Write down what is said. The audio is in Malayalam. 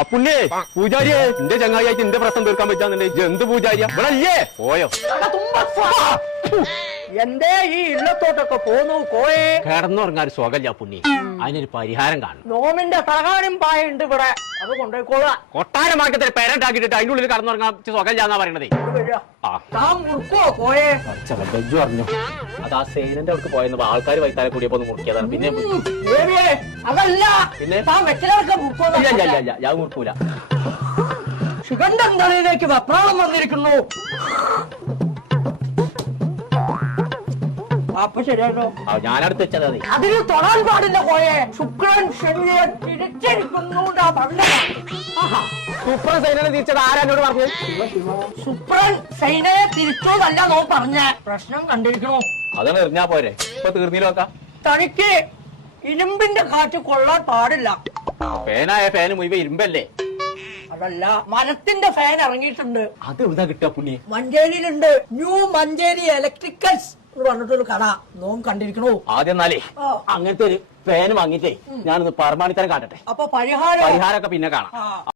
അപ്പുണ്ണിയെ പൂജാരിയെ എന്റെ ചങ്ങായിയായിട്ട് എന്റെ പ്രശ്നം തീർക്കാൻ പറ്റാന്നുണ്ടെങ്കിൽ എന്ത് പൂജാരിയ ഇവിടെ അല്ലേ പോയോ എന്തേ ഈ ഇള്ളത്തോട്ടൊക്കെ പോന്നു കോയെ കിടന്നുറങ്ങാൻ ഒരു സുഖമില്ല പുണ്ണി അതിനൊരു പരിഹാരം കാണും നോമിന്റെ തലകാനും പായുണ്ട് ഇവിടെ അത് കൊണ്ടുപോയിക്കോളാം കൊട്ടാരമാർക്കത്തിൽ പേരണ്ടാക്കിയിട്ട് അതിന്റെ ഉള്ളിൽ കടന്നുറങ്ങാൻ സുഖമില്ലാന്നാ പറയണതേ കോയെ ബെജ്ജു പറഞ്ഞു അത് ആ സേനന്റെ അവർക്ക് പോയെന്ന് ആൾക്കാർ വൈത്താലെ കൂടിയപ്പോ ഒന്ന് മുറിക്കിയതാണ് പിന്നെ അതല്ല പിന്നെ ഞാൻ മുറിക്കൂല ശിഖണ്ഡൻ തലയിലേക്ക് വെപ്രാളം വന്നിരിക്കുന്നു അപ്പൊ ശരിയാട്ടോ ഞാനടുത്ത് വെച്ചതാ അതിന് തൊടാൻ പാടില്ല കോയെ ശുക്രൻ ശനിയെ തിരിച്ചിരിക്കുന്നു സൂപ്പർ സൈനനെ തിരിച്ചത് ആരാന്നോട് പറഞ്ഞു ശുക്രൻ സൈനയെ തിരിച്ചോന്നല്ല നോ പറഞ്ഞ പ്രശ്നം കണ്ടിരിക്കണോ അതാണ് എറിഞ്ഞാ പോരെ ഇപ്പൊ തീർന്നില്ല നോക്കാം തനിക്ക് ഇരുമ്പിന്റെ കാറ്റ് കൊള്ളാൻ പാടില്ല ഫാനായ ഫാന് മുഴുവൻ ഇരുമ്പല്ലേ അതല്ല മരത്തിന്റെ ഫാൻ ഇറങ്ങിയിട്ടുണ്ട് അത് എവിടുന്നാ കിട്ടാ പുണ്ണി മഞ്ചേരിയിലുണ്ട് ന്യൂ മഞ്ചേരി ഇലക്ട്രിക്കൽസ് പറഞ്ഞിട്ടൊരു കട നോം കണ്ടിരിക്കണോ ആദ്യം എന്നാലേ അങ്ങനത്തെ ഒരു ഫാൻ വാങ്ങിട്ടേ ഞാനൊന്ന് പരമാണിത്തരം കാട്ടട്ടെ അപ്പൊ പരിഹാരം പരിഹാരമൊക്കെ പിന്നെ കാണാം